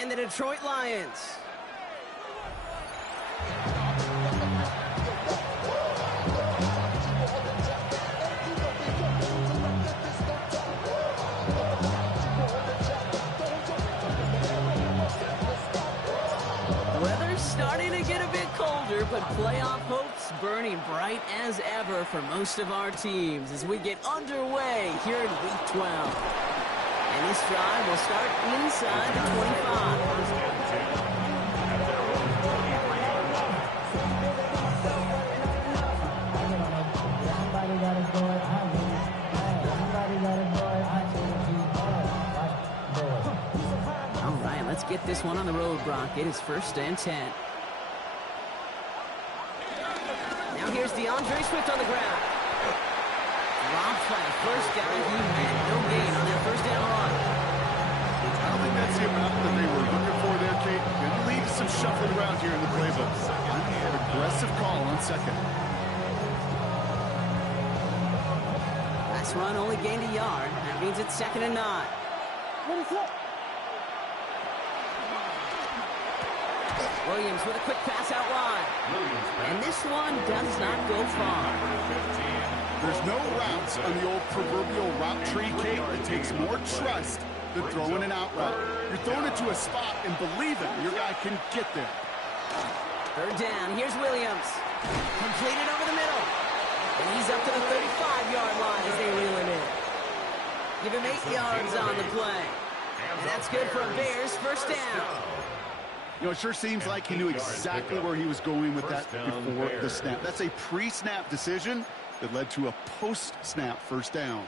and the Detroit Lions. Weather's starting to get a bit colder, but playoff hopes burning bright as ever for most of our teams as we get underway here in Week 12. And this drive will start inside the 25. All right, let's get this one on the road, Brock. It is 1st and 10. Now here's DeAndre Swift on the ground. Dropped by the first guy he had. No gain on that first down run. I don't think that's the amount that they were looking for there, Kate. Going to lead to some shuffling around here in the playbook. Aggressive call on 2nd. Last run only gained a yard. That means it's 2nd and 9. What is that? Williams with a quick pass out wide. And this one does not go far. There's no routes on the old proverbial route tree, Kate. It takes more trust than throwing an out route. You're throwing it to a spot and believing your guy can get there. 3rd down. Here's Williams. Completed over the middle. And he's up to the 35-yard line as they reel him in. Give him 8 yards on the play. And that's good for a Bears 1st down. You know, it sure seems like he knew exactly where he was going with that before the snap. That's a pre-snap decision that led to a post-snap 1st down.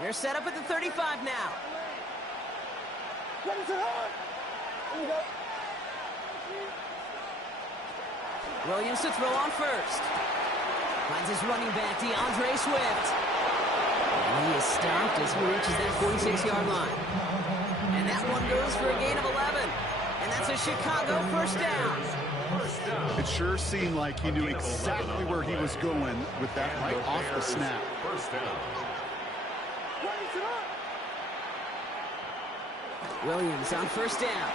They're set up at the 35 now. What is it on? Here we go. Williams to throw on 1st. Finds his running back, DeAndre Swift. And he is stopped as he reaches that 46-yard line. And that one goes for a gain of 11. And that's a Chicago 1st down. It sure seemed like he knew exactly where he was going with that right off the snap. Williams on 1st down.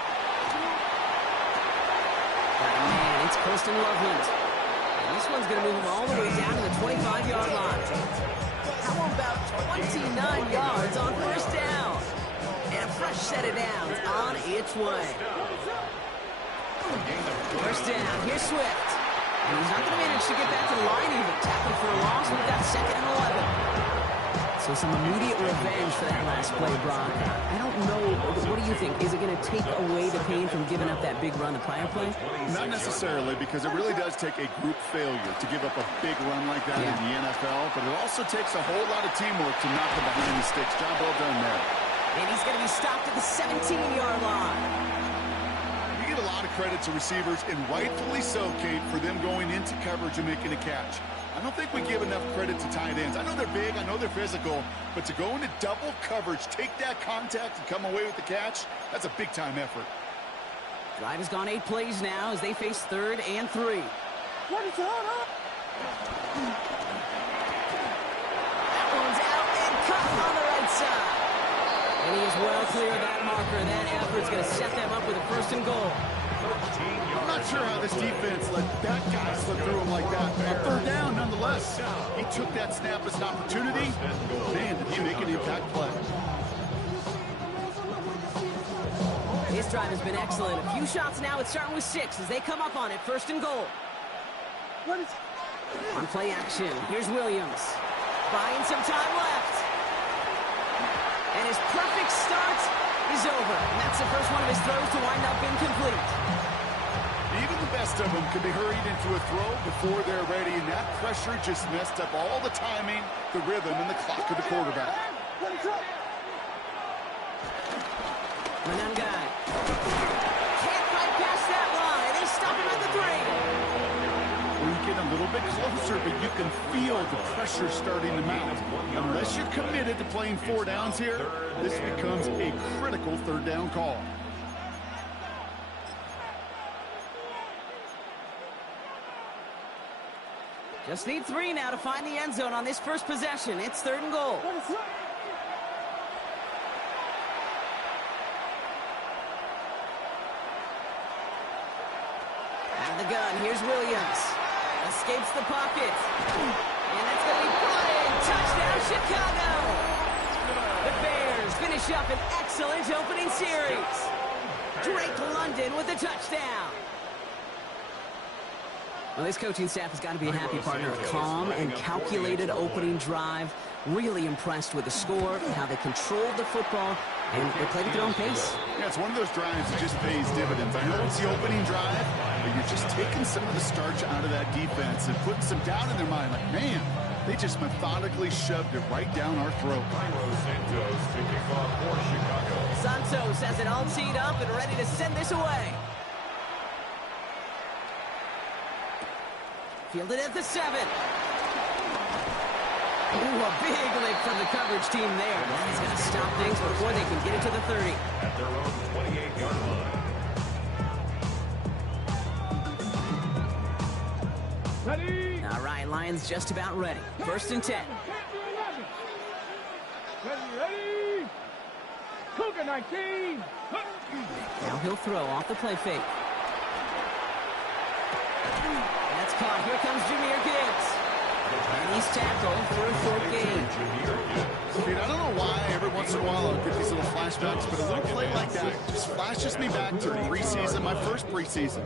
Oh, man, it's Colston Loveland. And this one's going to move him all the way down to the 25-yard line. How about 29 yards on 1st down? And a fresh set of downs on its way. 1st down. Here's Swift. And he's not going to manage to get back to the line even. Tackled for a loss. We've got 2nd and 11. So some immediate revenge for that last play, Brock. I don't know. What do you think? Is it going to take away the pain from giving up that big run the prior play? Not necessarily, because it really does take a group failure to give up a big run like that in the NFL. But it also takes a whole lot of teamwork to knock them behind the sticks. Job well done there. And he's going to be stopped at the 17-yard line. You get a lot of credit to receivers, and rightfully so, Kate, for them going into coverage and making a catch. I don't think we give enough credit to tight ends. I know they're big, I know they're physical, but to go into double coverage, take that contact, and come away with the catch, that's a big-time effort. Drive has gone 8 plays now as they face 3rd and 3. What is it on? That one's out and cut on the right side. And he is well clear of that marker. That effort's going to set them up with a 1st and goal. I'm not sure how this defense let that guy slip through him like that. A 3rd down, nonetheless. He took that snap as an opportunity. Man, did he make an impact play. His drive has been excellent. A few shots now. It's starting with 6 as they come up on it. 1st and goal. What is On play action, here's Williams. Buying some time left. And his perfect start is over. And that's the first one of his throws to wind up incomplete. Even the best of them can be hurried into a throw before they're ready, and that pressure just messed up all the timing, the rhythm, and the clock of the quarterback. Manungai. Can't quite pass that line. They stop him at the 3. Well, you get a little bit closer, but you can feel the pressure starting to mount. Unless you're committed to playing 4 downs here, this becomes a critical 3rd down call. Just need 3 now to find the end zone on this first possession. It's 3rd and goal. the gun, here's Williams. Escapes the pocket. And that's going to be brought in. Touchdown, Chicago! The Bears finish up an excellent opening series. Drake London with the touchdown. Well, this coaching staff has got to be a happy partner. A calm and calculated opening drive. Really impressed with the score, how they controlled the football, and they played at their own pace. Yeah, it's one of those drives that just pays dividends. I know it's the opening drive, but you're just taking some of the starch out of that defense and putting some doubt in their mind. Like, man, they just methodically shoved it right down our throat. Santos to kick off for Chicago. Santos has it all teed up and ready to send this away. Fielded at the 7. Ooh, a big lick from the coverage team there. He's going to stop things before they can get it to the 30. At their own 28-yard line. Ready? All right, Lions just about ready. 1st and 10. Ready? Cougar 19. Now he'll throw off the play fake. That's caught. Here comes Jahmyr Gibbs. And he's tackled for a 4th gain. Dude, I don't know why every once in a while I'll get these little flashbacks, but a little play like that just flashes me back to preseason, my first preseason.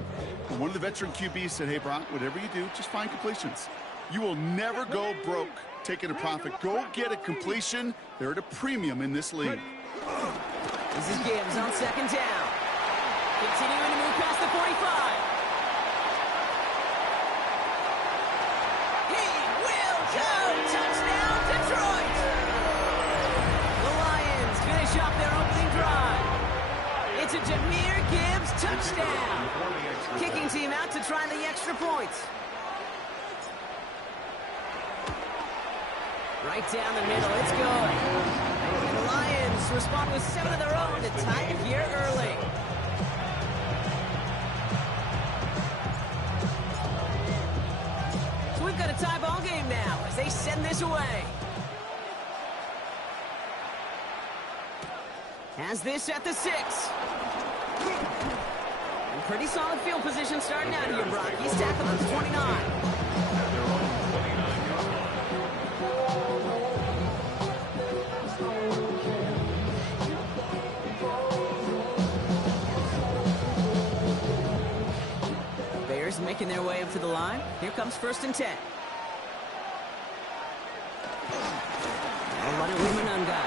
And one of the veteran QBs said, hey, Brock, whatever you do, just find completions. You will never go broke taking a profit. Go get a completion. They're at a premium in this league. This is Gibbs on 2nd down. Continuing to move past the 45. He will go! Touchdown, Detroit! The Lions finish off their opening drive. It's a Jahmyr Gibbs touchdown. Kicking team out to try the extra points. Right down the middle, it's good. And the Lions respond with 7 of their own to tie it here early. So we've got a tie ball game now as they send this away. Has this at the 6. And pretty solid field position starting out here, Brock. He's tackled at the 29. Bears making their way up to the line. Here comes 1st and 10. They'll run it with Manunga.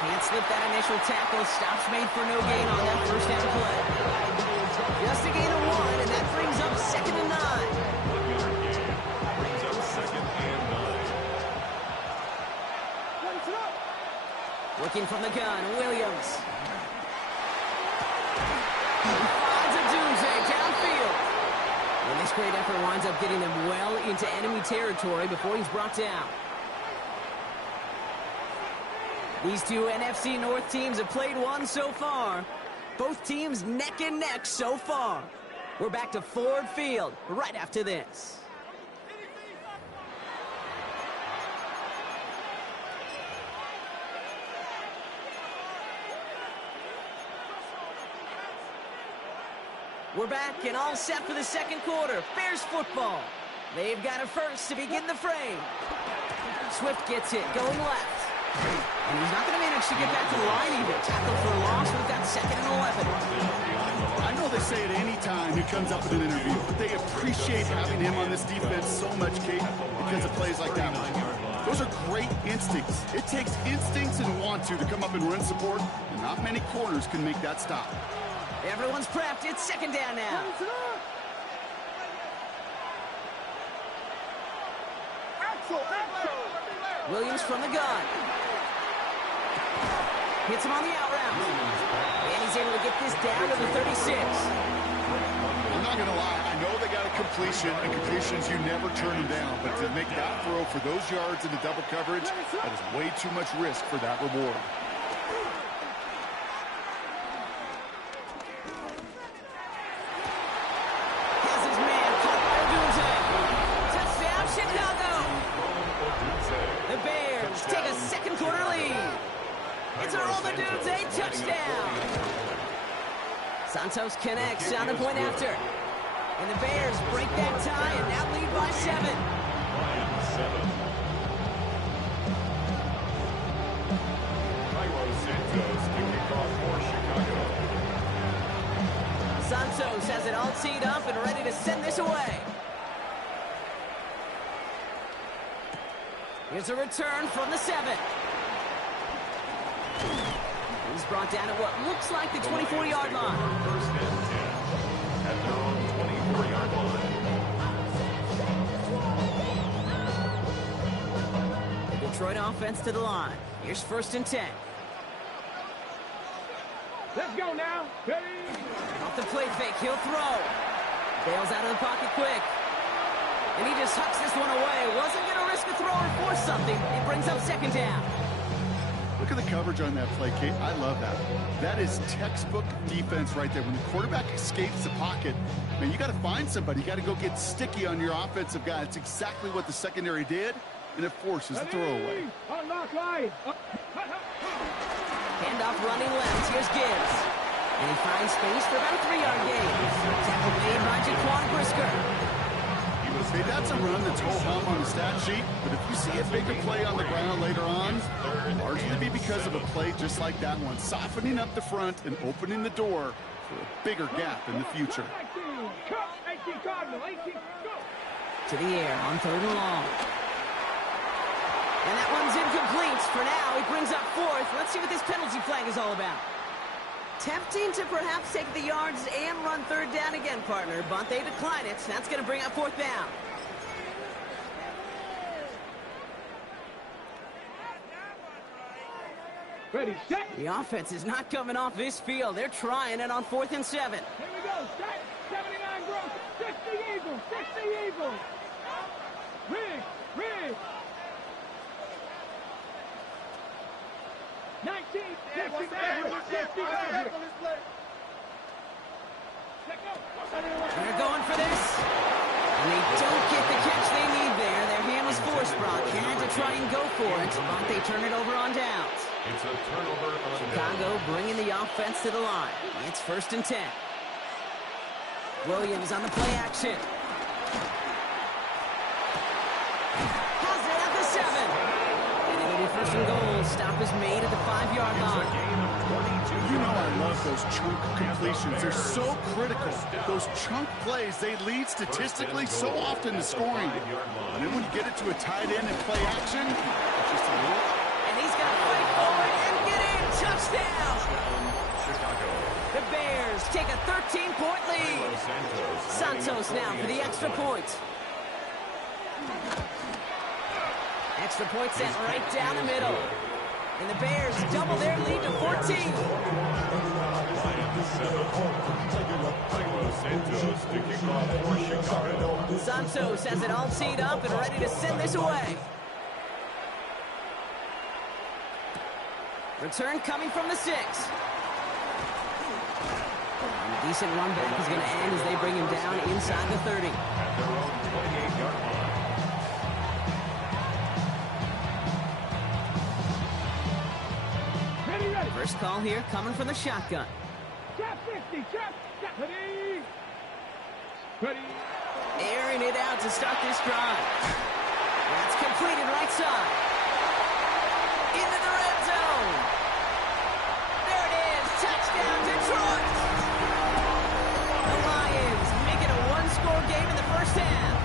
Can't slip that initial tackle. Stops made for no gain on that 1st down play. Just a gain of 1, and that brings up 2nd and 9. Brings up 2nd and 9. Looking from the gun, Williams. He finds a doomsday downfield. And this great effort winds up getting them well into enemy territory before he's brought down. These two NFC North teams have played one so far. Both teams neck and neck so far. We're back to Ford Field right after this. We're back and all set for the 2nd quarter. Bears football. They've got a first to begin the frame. Swift gets it, going left. And he's not going to manage to get back to the line even. Tackle for a loss. We've got 2nd and 11. I know they say it any time he comes up in an interview, but they appreciate having him on this defense so much, Kate, because of plays like that one. Those are great instincts. It takes instincts and want to come up and run support, and not many corners can make that stop. Everyone's prepped. It's 2nd down now. Williams from the gun. Hits him on the out route. And he's able to get this down to the 36. I'm not going to lie. I know they got a completion, and completions, you never turn them down. But to make that throw for those yards into double coverage, that is way too much risk for that reward. Has his man caught by Odunze. Touchdown, Chicago. The Bears take a 2nd quarter lead. It's a Roma Odunze touchdown. Santos connects on the point after. And the Bears break that tie and now lead by 7. Lions 7. Santos to kick off for Chicago. Santos has it all teed up and ready to send this away. Here's a return from the 7. He's brought down at what looks like the 24-yard line. First and 10 at their own 24-yard line. The Detroit offense to the line. Here's 1st and 10. Let's go now. Ready? Off the play fake, he'll throw. Bails out of the pocket quick. And he just hucks this one away. Wasn't going to risk a throw or force something. It brings up 2nd down. Look at the coverage on that play, Kate. I love that. That is textbook defense right there. When the quarterback escapes the pocket, man, you got to find somebody. You got to go get sticky on your offensive guy. It's exactly what the secondary did, and it forces the throwaway. Unlock line. Handoff running left. Here's Gibbs. And he finds space for about a 3-yard gain. Tackle made by Jaquan Brisker. Hey, that's a run that's ho-hum on the stat sheet, but if you see a bigger play on the ground later on, largely be because of a play just like that one, softening up the front and opening the door for a bigger gap in the future. 18 Cardinal, 18, go. To the air on 3rd and long. And that one's incomplete. For now, it brings up 4th. Let's see what this penalty flag is all about. Tempting to perhaps take the yards and run 3rd down again, partner, but they decline it. That's going to bring up 4th down. Ready, set. The offense is not coming off this field. They're trying it on 4th and 7. Here we go. Set. 79 gross. 60 Eagles. 60 Eagles. Rig. 19. 60 They're going for this. And they don't get the catch they need there. Their hand was forced, Brock. Had to try and go for it, but they turn it over on downs. It's a turnover on Chicago bringing the offense to the line. It's 1st and 10. Williams on the play action. Has it at the 7. And it'll be 1st and goal. Stop is made at the 5-yard line. You know I love those chunk completions. They're so critical. Those chunk plays, they lead statistically so often to scoring. And then when you get it to a tight end and play action, it's just a little... And he's going to fight forward and get in. Touchdown! Chicago. The Bears take a 13-point lead. Santos now for the extra point. Extra point sent right down the middle. And the Bears double their lead to 14. Santos to kick off for Chicago. Santos has it all teed up and ready to send this away. Return coming from the 6. And a decent run back is going to end as they bring him down inside the 30. At their own 28-yard line. Ready. First call here coming from the shotgun. Trap 60. Trap. Ready. Ready. Airing it out to start this drive. That's completed right side. Into the red zone. There it is. Touchdown, Detroit. The Lions make it a 1-score game in the first half.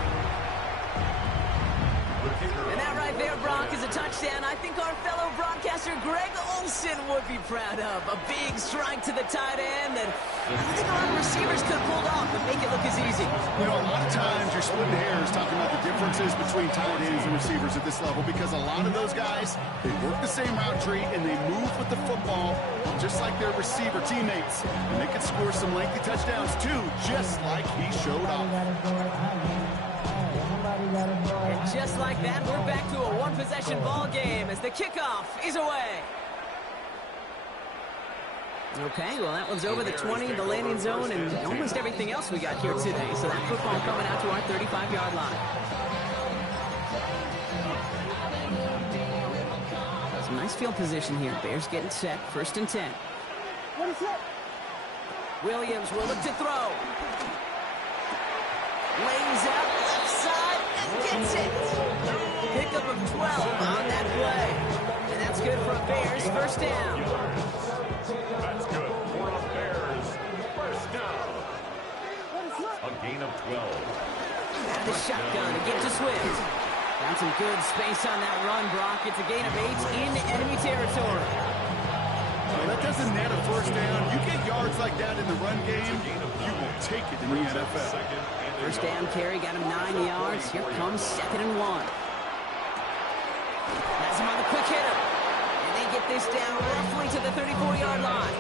And that right there, Brock, is a touchdown I think our fellow broadcaster Greg Olsen would be proud of. A big strike to the tight end that I don't think a lot of receivers could have pulled off and make it look as easy. You know, a lot of times you're splitting hairs talking about the differences between tight ends and receivers at this level because a lot of those guys, they work the same route tree and they move with the football just like their receiver teammates. And they can score some lengthy touchdowns too, just like he showed off. And just like that, we're back to a one-possession ball game as the kickoff is away. Okay, well, that one's over the 20, the landing zone, and almost everything else we got here today. So that football coming out to our 35-yard line. Some nice field position here. Bears getting set, 1st and 10. What is that? Williams will look to throw. Lays out left side and gets it. Pickup of 12 on that play. And that's good for a Bears first down. That's good for a Bears first down. A gain of 12. Out of the shotgun to get to Swift. Found some good space on that run, Brock. It's a gain of 8 in enemy territory. Well, that doesn't net a first down. You get yards like that in the run game, you will take it in the NFL. First down carry got him 9 yards. Here comes 2nd and 1. Has him on the quick hitter. And they get this down roughly to the 34-yard line.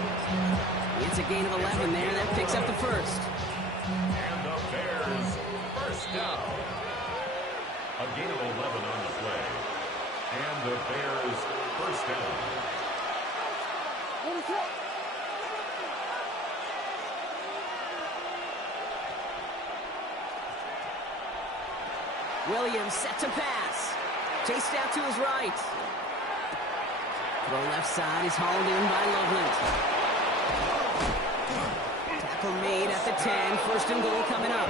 It's a gain of 11 there. That picks up the first. And the Bears first down. A gain of 11 on the play. And the Bears first down. Williams set to pass. Chased out to his right. Throw left side is hauled in by Loveland. Tackle made at the 10. First and goal coming up.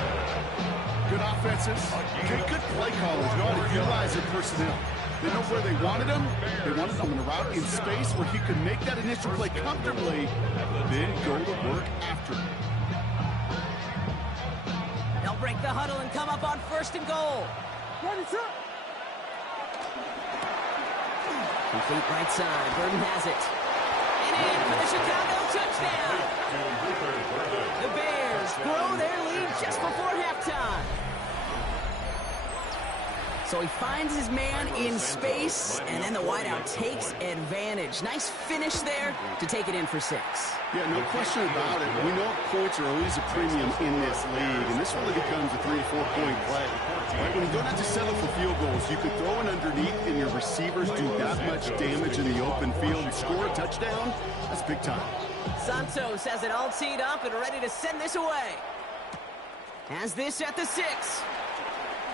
Good offenses. Okay, good play callers. Know how to utilize their personnel. They know where they wanted him. They wanted him in a route in space where he could make that initial play comfortably, then go to work after it. They'll break the huddle and come up on first and goal. Complete right side. Burton has it. And in for the Chicago touchdown. The Bears grow their lead just before halftime. So he finds his man in space, and then the wideout takes advantage. Nice finish there to take it in for 6. Yeah, no question about it. We know points are always a premium in this league, and this really becomes a 3- or 4-point play. Right? When you don't have to settle for field goals, you could throw it underneath, and your receivers do that much damage in the open field and score a touchdown. That's big time. Santos has it all teed up and ready to send this away. Has this at the 6.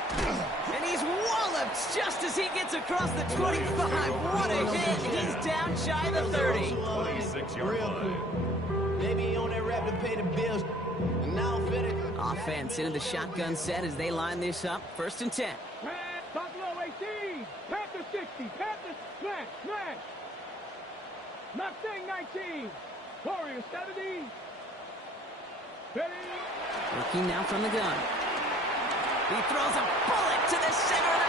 And he's walloped just as he gets across the 25. What a hit. He's down shy of the 30. 26-yard line. Maybe on that rap to pay the bills. And now fit it. Offense into the shotgun set as they line this up. First and 10. Buffalo 18. Panther 60. Panther smash. Smash. Mustang 19. Warriors 70. Ready. Working now from the gun. He throws a bullet to the center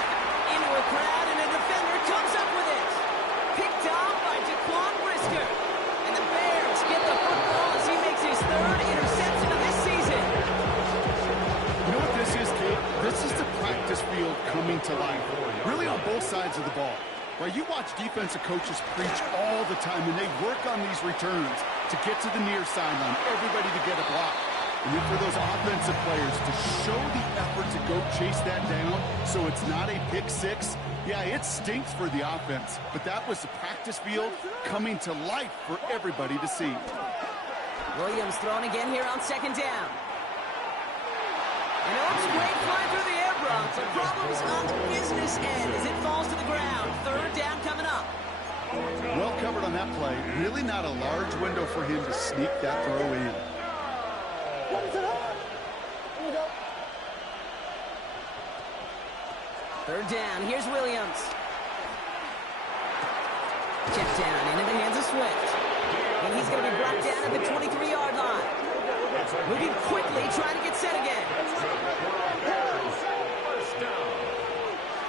into a crowd, and a defender comes up with it. Picked off by Jaquan Brisker. And the Bears get the football as he makes his 3rd interception of this season. You know what this is, kid? This is the practice field coming to life. Really on both sides of the ball. Right? You watch defensive coaches preach all the time, and they work on these returns to get to the near sideline, everybody to get a block. And then for those offensive players to show the effort to go chase that down so it's not a pick 6, yeah, it stinks for the offense. But that was the practice field coming to life for everybody to see. Williams thrown again here on 2nd down. And it looks great flying through the air, Bronx. The problem's on the business end as it falls to the ground. 3rd down coming up. Well covered on that play. Really not a large window for him to sneak that throw in. Third down. Here's Williams. Check down into the hands of Swift. And he's going to be brought down at the 23-yard line. Moving quickly, trying to get set again.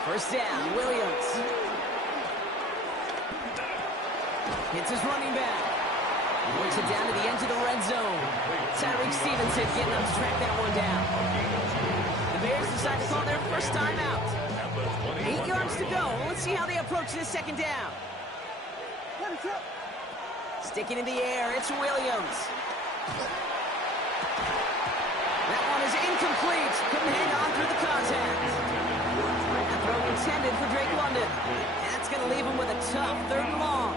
First down, Williams. Hits his running back. Works it down to the edge of the red zone. Tyreek Stevenson getting up to track that one down. The Bears decide to call their first timeout. 8 yards to go. Let's see how they approach this 2nd down. Sticking in the air, it's Williams. That one is incomplete. Couldn't hang on through the contact. That throw intended for Drake London. And that's going to leave him with a tough 3rd and long.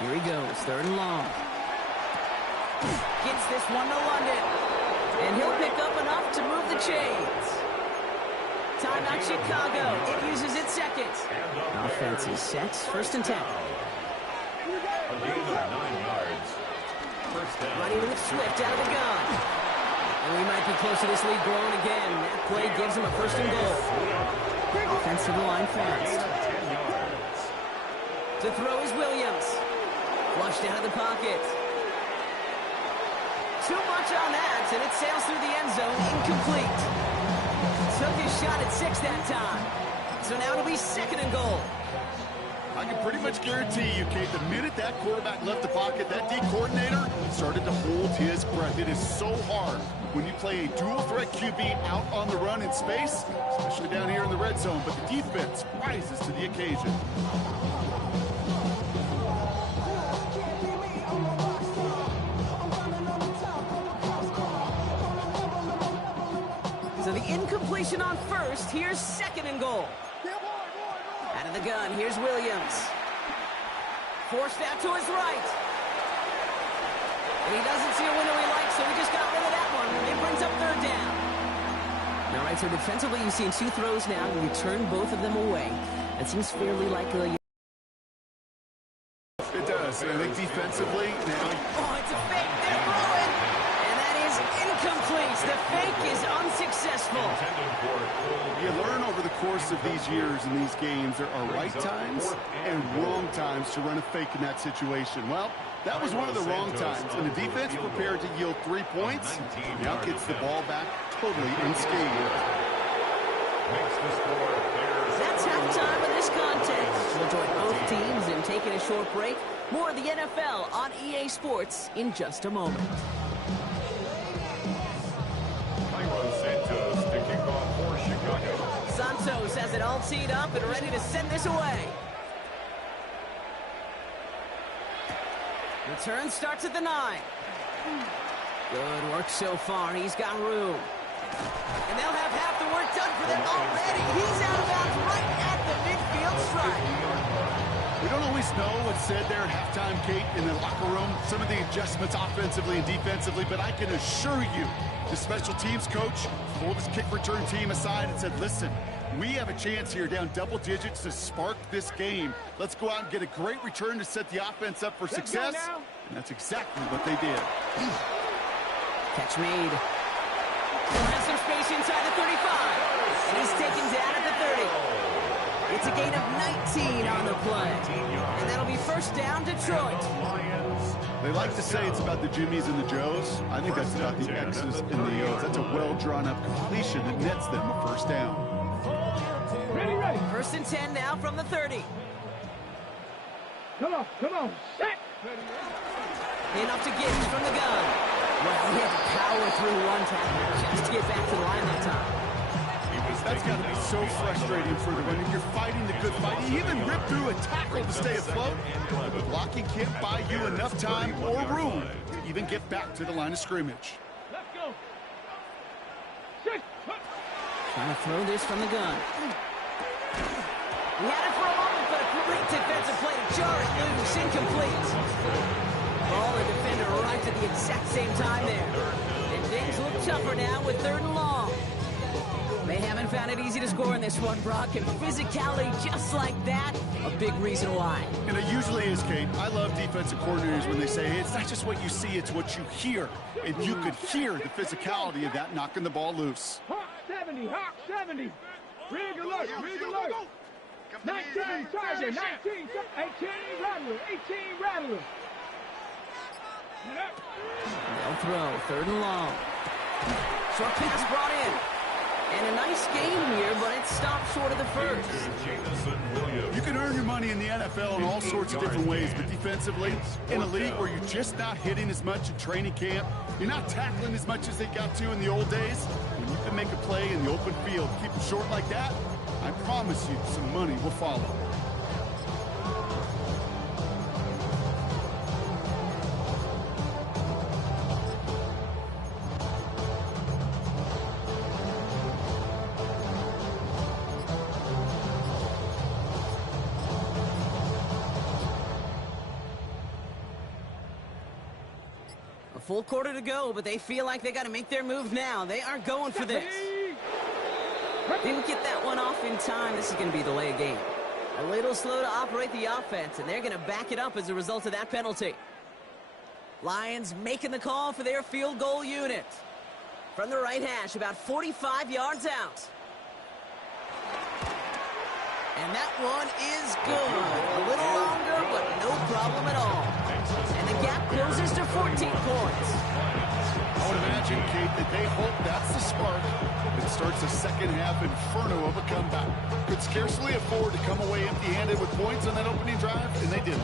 Here he goes, 3rd and long. Gets this one to London. And he'll pick up enough to move the chains. Timeout Chicago. It uses its 2nd. Offense is set. 1st and 10. A gain of 9 yards. First down. Running with Swift out of the gun. And we might be close to this lead growing again. That play gives him a first and goal. Offensive line fast. 10 yards. To throw is Williams. Flushed out of the pocket. Too much on that, and it sails through the end zone, incomplete. Took his shot at 6 that time. So now it'll be second and goal. I can pretty much guarantee you, Kate, the minute that quarterback left the pocket, that D coordinator started to hold his breath. It is so hard when you play a dual-threat QB out on the run in space, especially down here in the red zone, but the defense rises to the occasion. So the incompletion on first. Here's second and goal. Out of the gun, here's Williams. Forced out to his right. And he doesn't see a window he likes, so he just got rid of that one. It brings up third down. All right, so defensively, you've seen 2 throws now, and you turn both of them away. That seems fairly likely. It does. I think defensively now. Oh, it's a fake. They're throwing. And that is incomplete. The fake is unsuccessful. You learn over the course of these years in these games there are right times and wrong times to run a fake in that situation. Well, that was one of the wrong times, and the defense prepared to yield 3 points. Now gets the ball back totally unscathed. That's halftime of this contest. We'll join both teams in taking a short break. More of the NFL on EA Sports in just a moment. Santos has it all teed up and ready to send this away. Return starts at the 9. Good work so far. He's got room. And they'll have half the work done for them already. He's out of bounds right at the midfield stripe. We don't always know what's said there at halftime, Kate, in the locker room. Some of the adjustments offensively and defensively, but I can assure you the special teams coach pulled his kick return team aside and said, listen, we have a chance here down double digits to spark this game. Let's go out and get a great return to set the offense up for success. And that's exactly what they did. Catch made. He'll have some space inside the 35. And he's taken down at the 30. It's a gain of 19 on the play. And that'll be first down, Detroit. They like to say it's about the Jimmies and the Joes. I think that's about the X's and the O's. That's a well-drawn-up completion that nets them a first down. Ready. First and 10 now from the 30. Come on. Set. Enough to Gibbs from the gun. Well, he had to power through one tackle just to get back to the line that time. That's got to be so frustrating for the runner. You're fighting the good fight. You even rip through a tackle to stay afloat. But blocking can't buy you enough time or room to even get back to the line of scrimmage. Let's go. Sit. Trying to throw this from the gun. He had it for a moment, but a great defensive play to jar it loose. Incomplete. Ball and defender arrived at the exact same time there. And things look tougher now with third and long. They haven't found it easy to score in this one, Brock, and physicality just like that, a big reason why. And it usually is, Kate. I love defensive coordinators when they say, hey, it's not just what you see, it's what you hear. And you could hear the physicality of that knocking the ball loose. Hawk 70. Rig alert. 19 Charger, 19, 18 Rattler, 18 Rattler. They'll throw, third and long. Short pass brought in. And a nice game here, but it stopped short of the first. You can earn your money in the NFL in all sorts of different ways, but defensively, in a league where you're just not hitting as much in training camp, you're not tackling as much as they got to in the old days, when you can make a play in the open field, keep it short like that, I promise you some money will follow. A full quarter to go, but they feel like they got to make their move now. They are going for this. Didn't get that one off in time. This is going to be the delay of game. A little slow to operate the offense, and they're going to back it up as a result of that penalty. Lions making the call for their field goal unit. From the right hash, about 45 yards out. And that one is good. A little longer, but no problem at all. And the gap closes to 14 points. I would imagine, Kate, that they hope that's the spark that starts a second-half inferno of a comeback. Could scarcely afford to come away empty-handed with points on that opening drive, and they didn't.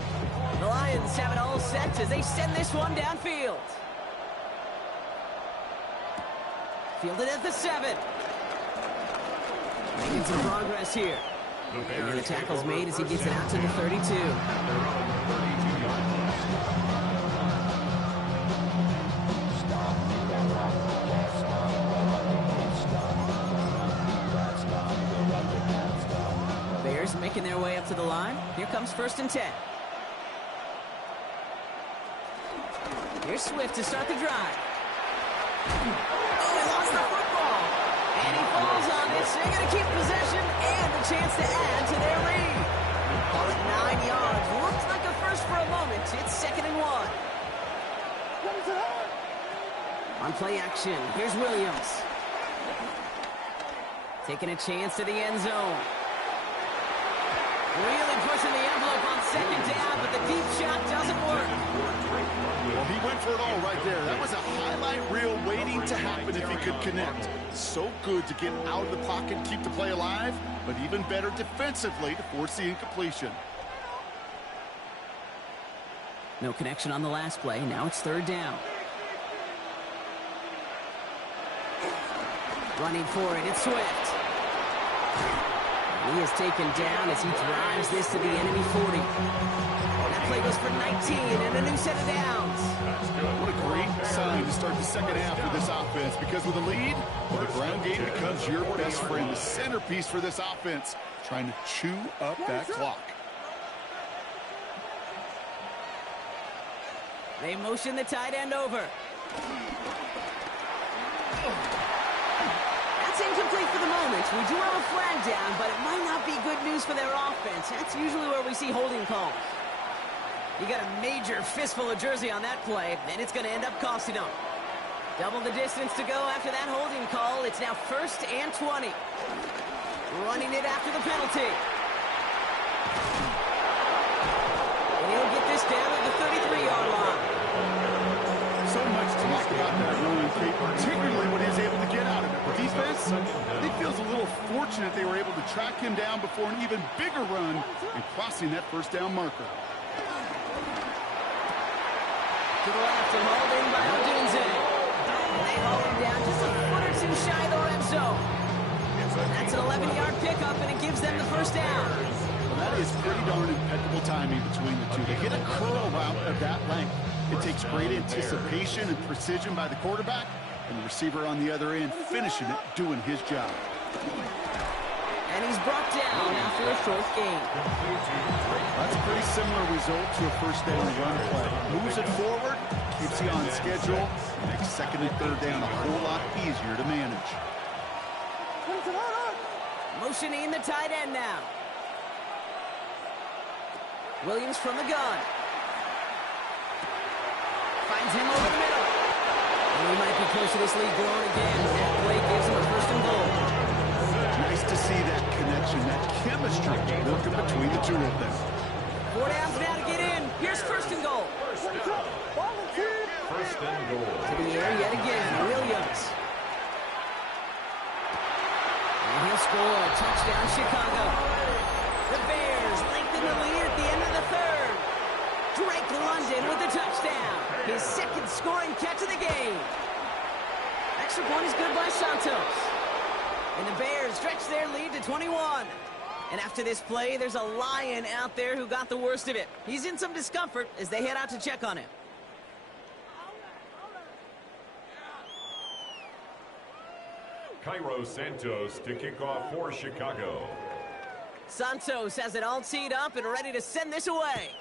The Lions have it all set as they send this one downfield. Fielded at the 7. Making some progress here. And the tackle's made as he gets it out to the 32. Bears making their way up to the line. Here comes 1st and 10. Here's Swift to start the drive. Oh, he lost the football. And he falls on it, so they're going to keep possession and a chance to add to their lead. Call it 9 yards. Looks like a first for a moment. It's 2nd and 1. On play action, here's Williams. Taking a chance to the end zone. Really pushing the envelope on 2nd down, but the deep shot doesn't work. Well, he went for it all right there. That was a highlight reel waiting to happen if he could connect. So good to get out of the pocket, keep the play alive, but even better defensively to force the incompletion. No connection on the last play. Now it's 3rd down. Running for it, it's Swift. He is taken down as he drives this to the enemy 40. That play goes for 19 and a new set of downs. What a great sign to start the second half for this offense, because with a lead, well, the ground game becomes your best friend, the centerpiece for this offense, trying to chew up that clock. They motion the tight end over. That's incomplete for the moment. We do have a flag down, but it might not be good news for their offense. That's usually where we see holding calls. You got a major fistful of jersey on that play, and it's going to end up costing them. Double the distance to go after that holding call. It's now 1st and 20. Running it after the penalty. And he'll get this down at the 33-yard line. So much to talk about that run, Kate, particularly when he was able to get out of it. The defense, I think, feels a little fortunate they were able to track him down before an even bigger run and crossing that 1st down marker. To the left and hauled in by Odunze. And they haul him down just a foot or two shy of the red zone. That's an 11-yard pickup, and it gives them the 1st down. Well, that is pretty darn impeccable timing between the two. They hit a curl route of that length. It takes great anticipation and precision by the quarterback, and the receiver on the other end finishing it, doing his job. And he's brought down after a short gain. That's a pretty similar result to a 1st down run play. Moves it forward, keeps you on schedule, makes 2nd and 3rd down a whole lot easier to manage. Motioning the tight end now. Williams from the gun. Finds him over the middle. And he might be close to this lead growing again. That play gives him a 1st and goal. Nice to see that connection, that chemistry working between the two of them. 4 downs now to get in. Here's 1st and goal. 1st and goal. To the air yet again, Williams. And he'll score a touchdown, Chicago. The Bears lengthen the lead at the end of the 3rd. Drake London with the touchdown. His 2nd scoring catch of the game. Extra point is good by Santos. And the Bears stretch their lead to 21. And after this play, there's a Lion out there who got the worst of it. He's in some discomfort as they head out to check on him. Cairo Santos to kick off for Chicago. Santos has it all teed up and ready to send this away.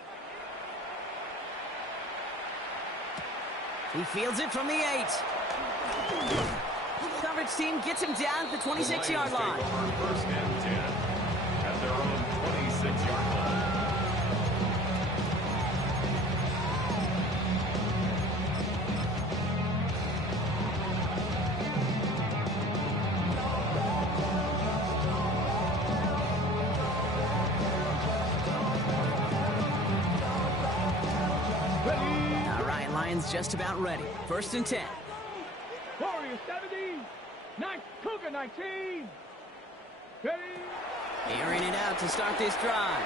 He fields it from the 8. Coverage team gets him down at the 26-yard line. 1st and 10 at their own 26 Lions just about ready. 1st and 10. Warriors 70. Cougar 19. Ready? Airing it out to start this drive.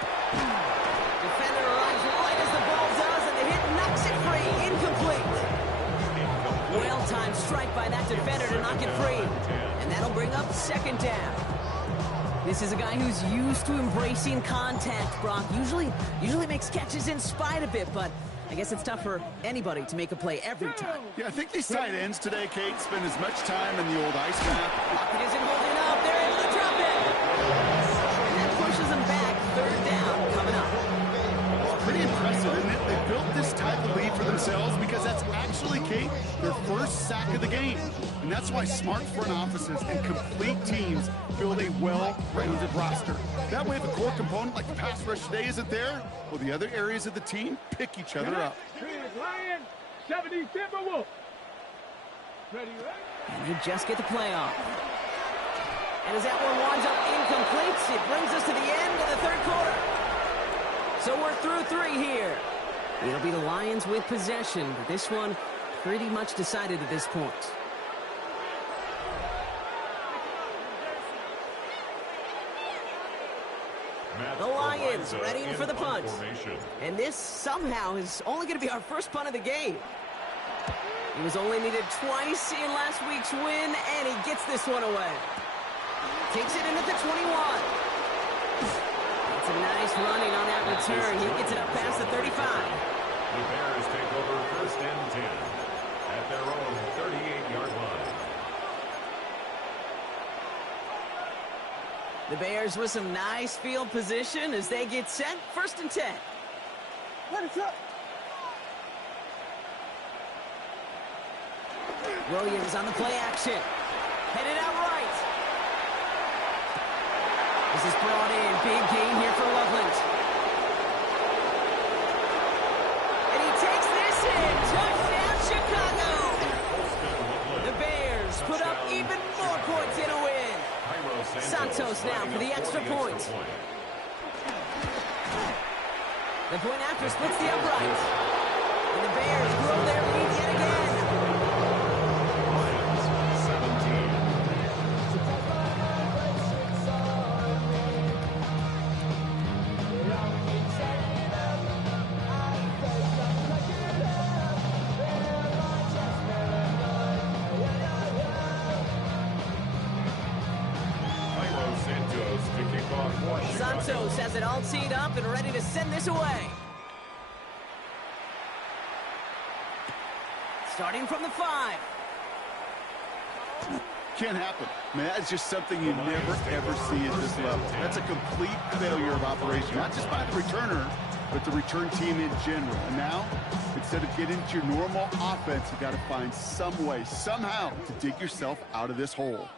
Defender arrives right as the ball does, and the hit knocks it free. Incomplete. Well-timed strike by that defender to knock it free. And that'll bring up 2nd down. This is a guy who's used to embracing contact, Brock. Usually makes catches in spite of it, but I guess it's tough for anybody to make a play every time. Yeah, I think these tight ends today, Kate, spend as much time in the old ice map. Pocket isn't holding up. They're able to drop it. And that pushes them back. 3rd down coming up. It's pretty impressive, isn't it? They built this type of lead for themselves because that's actually, Kate, their first sack of the game. And that's why smart front offices and complete teams build a well-rounded roster. That way, if a core component like the pass rush today isn't there, well, the other areas of the team pick each other up. Lions 70 Timberwolves. Ready? And they just get the play off. And as that one winds up incomplete, it brings us to the end of the 3rd quarter. So we're through 3 here. It'll be the Lions with possession, but this one pretty much decided at this point. The Lions ready for the punt. And this somehow is only going to be our first punt of the game. He was only needed twice in last week's win, and he gets this one away. Takes it in at the 21. It's a nice running on that return. He gets it up past the 35. The Bears take over 1st and 10 at their own 38-yard line. The Bears with some nice field position as they get set. 1st and 10. Williams on the play action. Headed out right. This is brought in. Big gain here for Loveland. And he takes this in. Touchdown, Chicago. The Bears put up even more points in a win. Santos now for the extra point. The point after splits the upright. And the Bears grow their lead yet again. Lions 17. Santos has it all teed up and ready to send this away. Starting from the 5. Can't happen. Man, that's just something you never, ever see at this level. That's a complete failure of operation, not just by the returner, but the return team in general. And now, instead of getting into your normal offense, you got to find some way, somehow, to dig yourself out of this hole.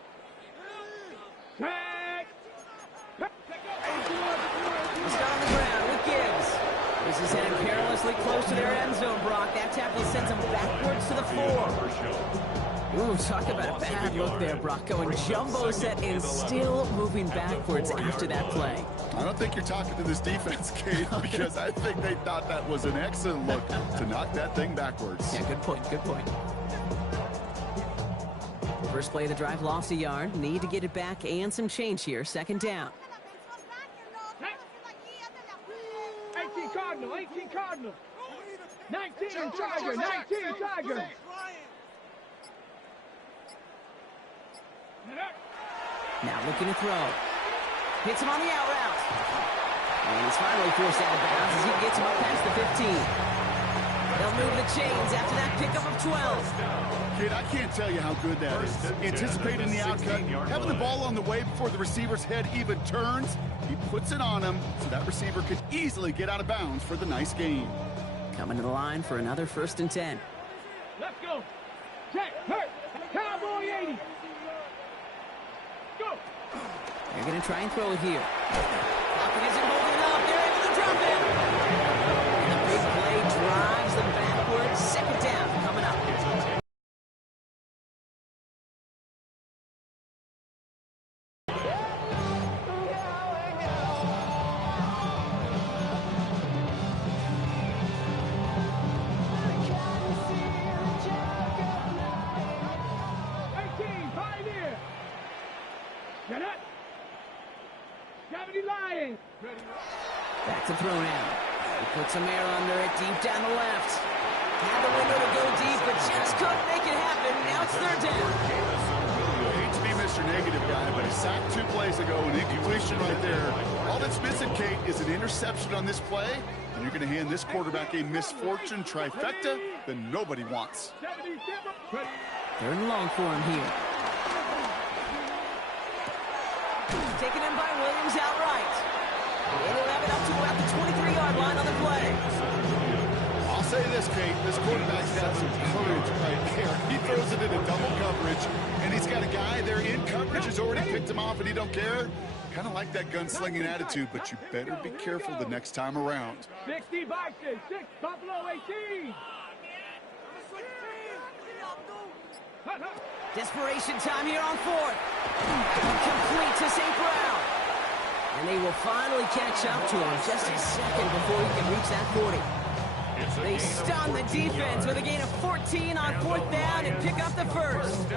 He's got on the ground with Gibbs. This is headed perilously close to their end zone, Brock. That tackle sends him backwards to the 4. Ooh, talk about a bad look there, Brock. Going jumbo set and still moving backwards after that play. I don't think you're talking to this defense, Kate, because I think they thought that was an excellent look to knock that thing backwards. Yeah, good point, good point. First play of the drive, lost a yard. Need to get it back and some change here. 2nd down. 18 Cardinal, 18 Cardinal. 19 Tiger, 19 Tiger. Now looking to throw. Hits him on the out route. And he's finally forced out of bounds as he gets him up past the 15. They'll move the chains after that pickup of 12. Kid, I can't tell you how good that is. Anticipating the outcut, having the ball on the way before the receiver's head even turns, he puts it on him so that receiver could easily get out of bounds for the nice gain. Coming to the line for another 1st and 10. Let's go. Check, hurt. Cowboy 80. Go. They're going to try and throw it here. Pocket isn't holding up. They're able to drop it. And the big play drives them backwards. 2nd down coming up. Back to throw now. He puts some air under it, deep down the left. Had the window to go deep, but just couldn't make it happen. Now it's third down. I hate to be Mr. Negative guy, but he sacked 2 plays ago, an incompletion right there. All that's missing, Kate, is an interception on this play, and you're going to hand this quarterback a misfortune trifecta that nobody wants. Third and long for him here. Taken in by Williams outright. They will have it up to about the 23-yard line on the play. I'll say this, Kate, this quarterback's got some courage right there. He throws it into double coverage, and he's got a guy there in coverage who's already picked him off, and he don't care. Kind of like that gunslinging attitude, but you better be careful the next time around. 60 boxes, 6 Buffalo 18. Desperation time here on fourth. Complete to St. Brown. And they will finally catch up to him just a second before he can reach that 40. They stun the defense with a gain of 14 on fourth down and pick up the first.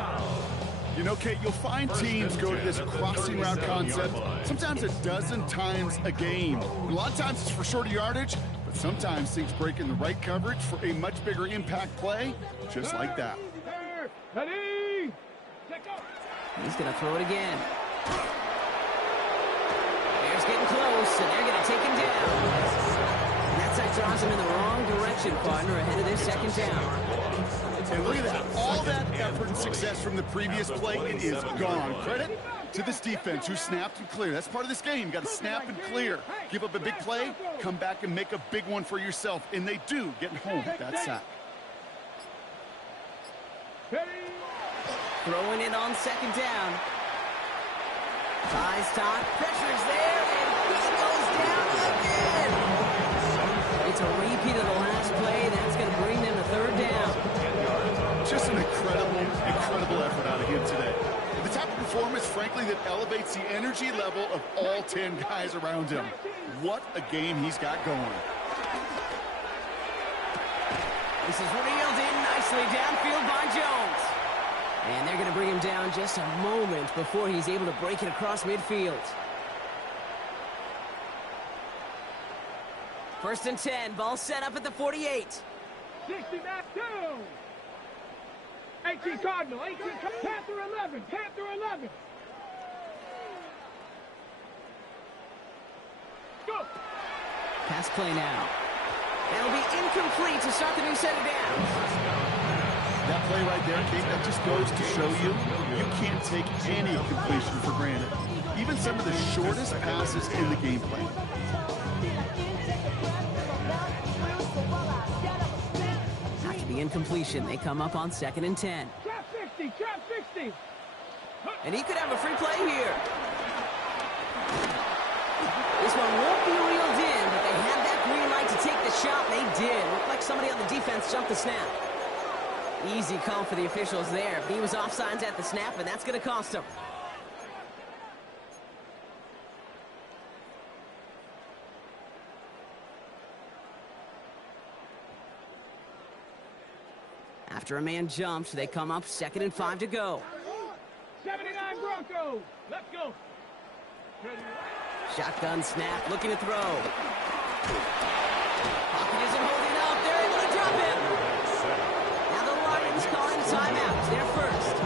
You know, Kate, you'll find teams go to this crossing route concept sometimes a dozen times a game. A lot of times it's for shorter yardage, but sometimes things break in the right coverage for a much bigger impact play, just like that. Ready? He's going to throw it again. Bears getting close, and they're going to take him down. And that side draws him in the wrong direction, partner, ahead of their second down. And look at that. All that effort and success from the previous play, it is gone. Credit to this defense who snapped and cleared. That's part of this game. You got to snap and clear. Give up a big play, come back and make a big one for yourself. And they do, getting home with that sack. Throwing it on second down. Ties top, pressure's there, and he goes down again. It's a repeat of the last play. That's going to bring them to third down. Just an incredible effort out of him today. The type of performance, frankly, that elevates the energy level of all 10 guys around him. What a game he's got going. This is reeled in nicely downfield by Jones. And they're going to bring him down just a moment before he's able to break it across midfield. First and 10, ball set up at the 48. 60 back 2. 18 Cardinal, 18 Panther 11, Panther 11. Go. Pass play now. That'll be incomplete to start the new set of downs. That play right there, Kate, that just goes to show you, you can't take any completion for granted. Even some of the shortest passes in the game plan. After the incompletion, they come up on second and 10. Trap 60, trap 60. And he could have a free play here. This one won't be reeled in, but they had that green light to take the shot, and they did. Looked like somebody on the defense jumped the snap. Easy call for the officials there. He was offsides at the snap, and that's going to cost him. After a man jumps, they come up second and 5 to go. 79 Broncos. Let's go. Shotgun snap, looking to throw. Pocket isn't holding up. They're able to drop him. Now the Lions calling timeout. They're first.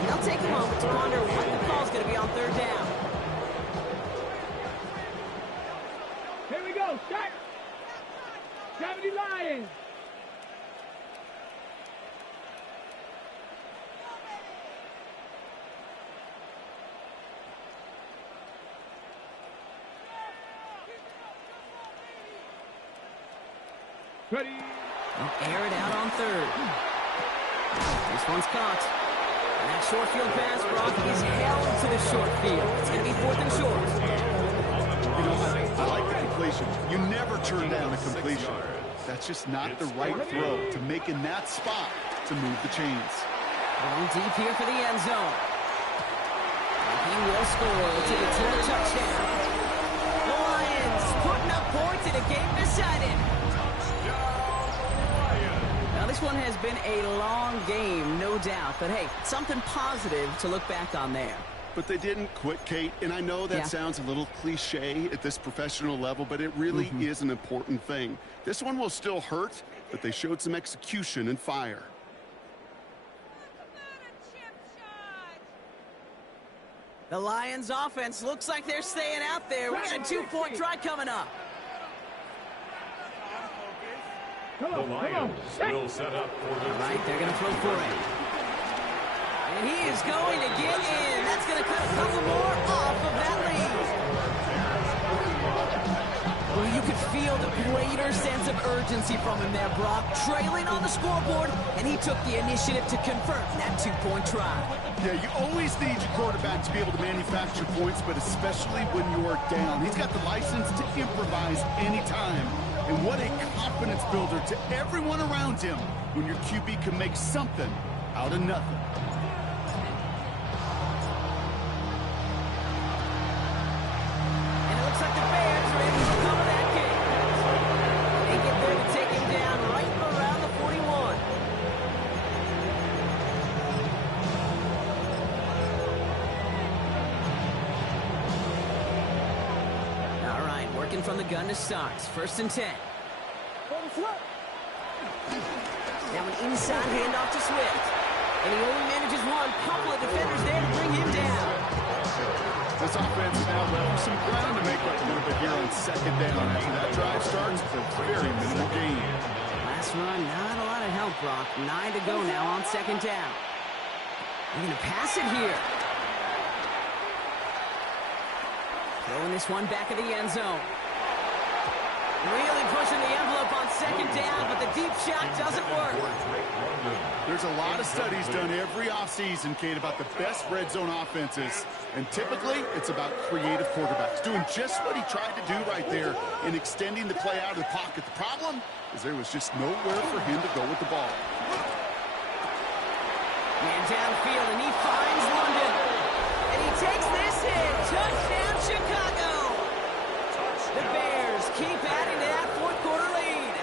And they'll take a moment to ponder what the call's going to be on third down. Here we go. Shot. 70 Lions. Ready. They'll air it out on third. This one's caught. And that short field pass, Brock, is held to the short field. It's going to be fourth and short. You know, I like the completion. You never turn down a completion. That's just not the right throw to make in that spot to move the chains. Going deep here for the end zone. And he will score to the touchdown. The Lions putting up points in a game decided. Now, this one has been a long game, no doubt. But, hey, something positive to look back on there. But they didn't quit, Kate, and I know that sounds a little cliche at this professional level, but it really is an important thing. This one will still hurt, but they showed some execution and fire. The Lions offense looks like they're staying out there. We got a 2-point try coming up. The Lions will set up for the They're going to throw for it. And he is going to get in. That's going to cut a couple more off of that lead. Well, you could feel the greater sense of urgency from him there, Brock. Trailing on the scoreboard, and he took the initiative to convert that 2-point try. Yeah, you always need your quarterback to be able to manufacture points, but especially when you're down. He's got the license to improvise anytime. And what a confidence builder to everyone around him when your QB can make something out of nothing. And it looks like the Bears are able to cover that kick. They get there to take him down right around the 41. All right, working from the gun to start. 1st and 10. Now an inside handoff to Swift. And he only manages one. Couple of defenders there to bring him down. This offense has now left some ground to make up a little bit here on 2nd down. After that drive starts, it's a very minimal gain. Last run, not a lot of help, Brock. 9 to go now on 2nd down. They're going to pass it here. Throwing this one back of the end zone. Really pushing the envelope on 2nd down, but the deep shot doesn't work. There's a lot of studies done every offseason, Kate, about the best red zone offenses. And typically, it's about creative quarterbacks doing just what he tried to do right there in extending the play out of the pocket. The problem is there was just nowhere for him to go with the ball. Man downfield, and he finds London. And he takes this hit. Touchdown, Chicago. The Bears keep adding to that 4th quarter lead.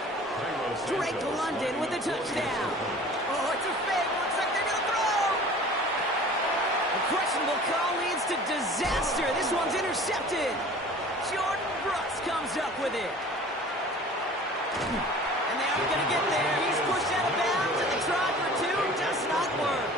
Drake London with a touchdown. Oh, it's a fake. Looks like they're going to throw. A questionable call leads to disaster. This one's intercepted. Jordan Brooks comes up with it. And they aren't going to get there. He's pushed out of bounds, and the try for 2 does not work.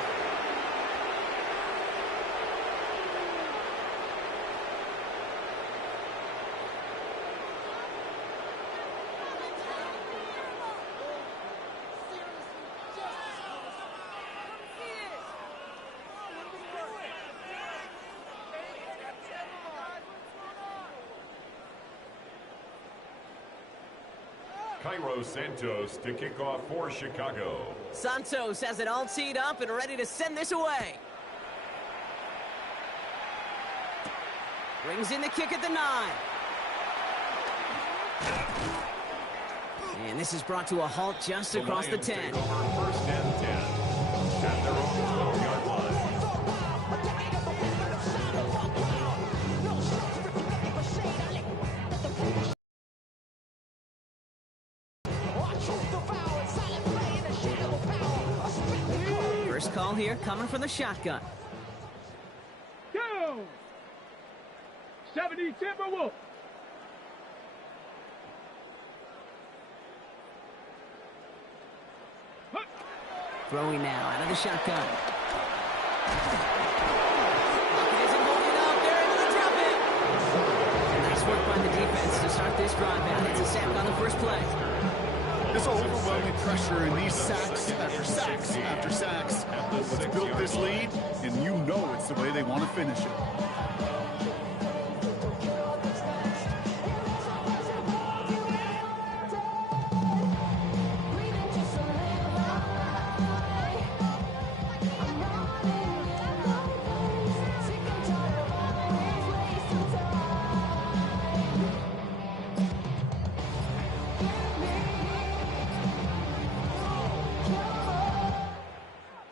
Cairo Santos to kick off for Chicago. Santos has it all teed up and ready to send this away. Brings in the kick at the 9. And this is brought to a halt just across the 10. Take over 1st and 10 at their own 12-yard line. First call here coming from the shotgun. Go! 70 Timberwolves. Throwing now out of the shotgun. Pocket isn't holding up. They're able to drop it. Nice work by the defense to start this drive out. It's a sack on the first play. This overwhelming pressure and these sacks after sacks after sacks. Let's build this lead, and you know it's the way they want to finish it.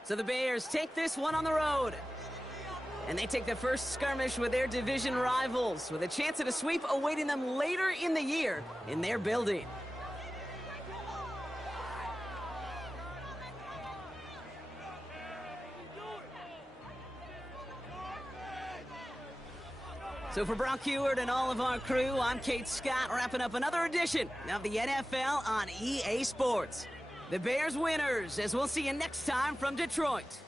So the Bears take this one on the road. And they take the first skirmish with their division rivals, with a chance at a sweep awaiting them later in the year in their building. So for Brock Heward and all of our crew, I'm Kate Scott, wrapping up another edition of the NFL on EA Sports. The Bears winners, as we'll see you next time from Detroit.